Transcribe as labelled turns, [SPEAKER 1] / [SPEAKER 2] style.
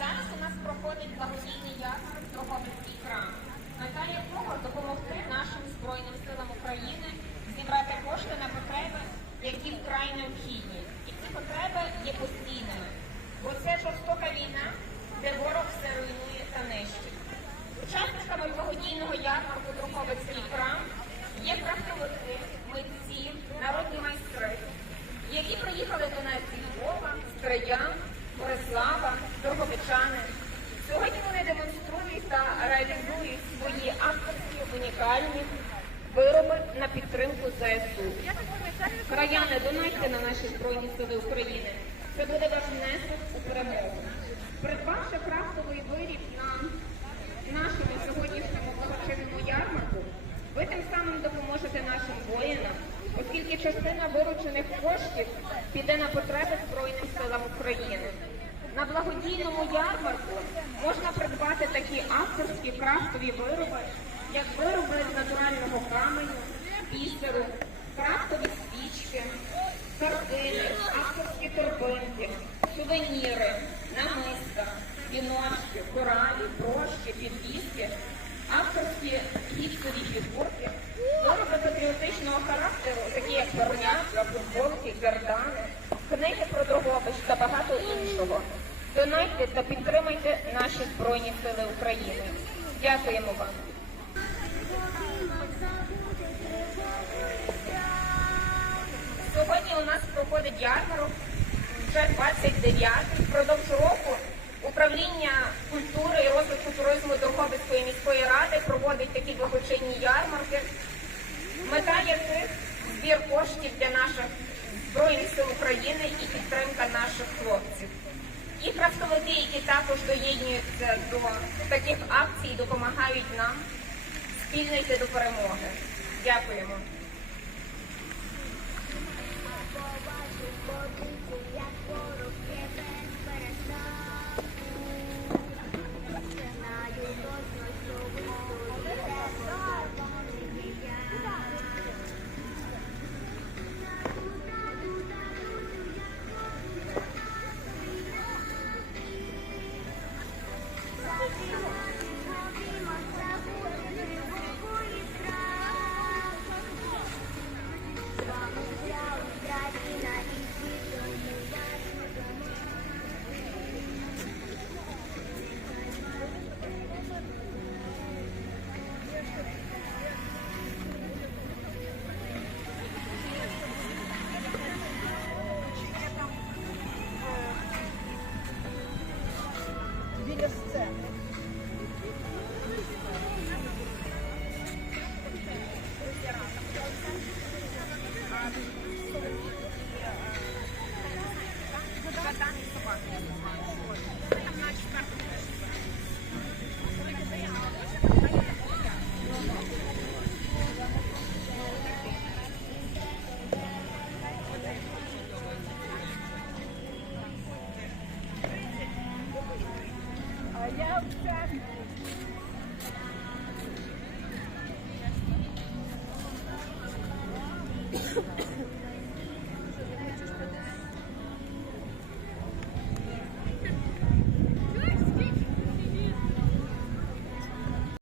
[SPEAKER 1] Зараз у нас проходить благодійний ярмарок Дрогобицький крам, мета якого допомогти нашим Збройним силам України зібрати кошти на потреби, які вкрай необхідні. І ці потреби є постійними. Бо це жорстока війна, де ворог все руйнує та нищить. Учасниками благодійного ярмарку Дрогобицький крам є крафтовики, митці, народні майстри, які приїхали до нас ЗСУ. Краяни, донайте на наші Збройні Сили України. Це буде ваш внесок у перемогу. Придбавши крафтовий виріб на нашому сьогоднішньому благочинному ярмарку, ви тим самим допоможете нашим воїнам, оскільки частина виручених коштів піде на потреби Збройним силам України. На благодійному ярмарку можна придбати такі авторські крафтові вироби, як вироби з натурального картини, авторські торбинки, сувеніри, намиста, віночки, коралі, брошки, підвіски, авторські гіпсові фігурки, вироби патріотичного характеру, такі як горнятка, футболки, гардани, книги про Дрогобич та багато іншого. Донайте та підтримайте наші Збройні Сили України. Дякуємо вам. Сьогодні у нас проходить ярмарок, вже 29-й. Впродовж року управління культури і розвитку туризму Дрогобицької міської ради проводить такі благочинні ярмарки, мета яких збір коштів для наших Збройних сил України і підтримка наших хлопців. І крафтовики, які також доєднуються до таких акцій, допомагають нам спільно йти до перемоги. Дякуємо.
[SPEAKER 2] біля сцени. Гаданий собаки.
[SPEAKER 3] Yeah, exactly.